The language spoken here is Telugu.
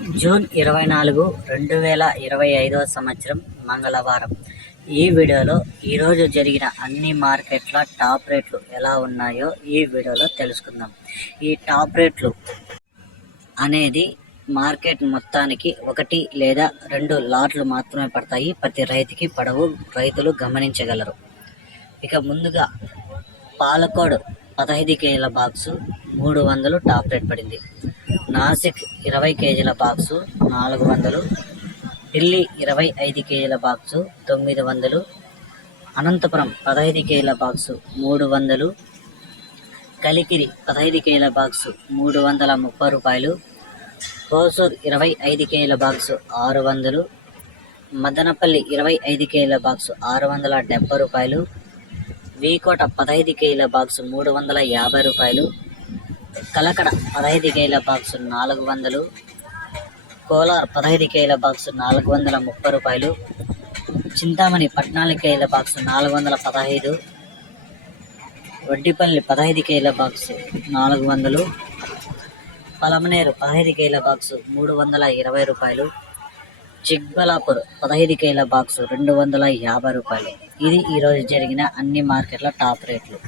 జూన్ 24, 2025 సంవత్సరం మంగళవారం. ఈ వీడియోలో ఈరోజు జరిగిన అన్ని మార్కెట్ల టాప్ రేట్లు ఎలా ఉన్నాయో ఈ వీడియోలో తెలుసుకుందాం. ఈ టాప్ రేట్లు అనేది మార్కెట్ మొత్తానికి 1 లేదా 2 లాట్లు మాత్రమే పడతాయి. ప్రతి రైతుకి పడవు, రైతులు గమనించగలరు. ఇక ముందుగా పాలకోడ్ 15 కేజీల బాక్సు 300 టాప్ రేట్ పడింది. నాసిక్ 20 కేజీల బాక్సు 400, ఢిల్లీ 25 కేజీల బాక్సు 900, అనంతపురం 15 కేజీల బాక్సు 300, కలికిరి 15 కేజీల బాక్సు 330 రూపాయలు, హోసూర్ 25 కేజీల బాక్సు 600, మదనపల్లి 25 కేజీల బాక్సు 670 రూపాయలు, వీకోట 15 కేజీల బాక్సు 350 రూపాయలు, కలకడ 15 కేజీల బాక్సు 400, కోలార్ 15 కేజీల బాక్సు 430 రూపాయలు, చింతామణి 14 కేజీల బాక్సు 415, వడ్డిపల్లి 15 కేజీల బాక్సు 400, పలమనేరు 15 కేజీల బాక్సు 320 రూపాయలు, చిక్బలాపూర్ 15 కేజీల బాక్సు 250 రూపాయలు. ఇది ఈరోజు జరిగిన అన్ని మార్కెట్ల టాప్ రేట్లు.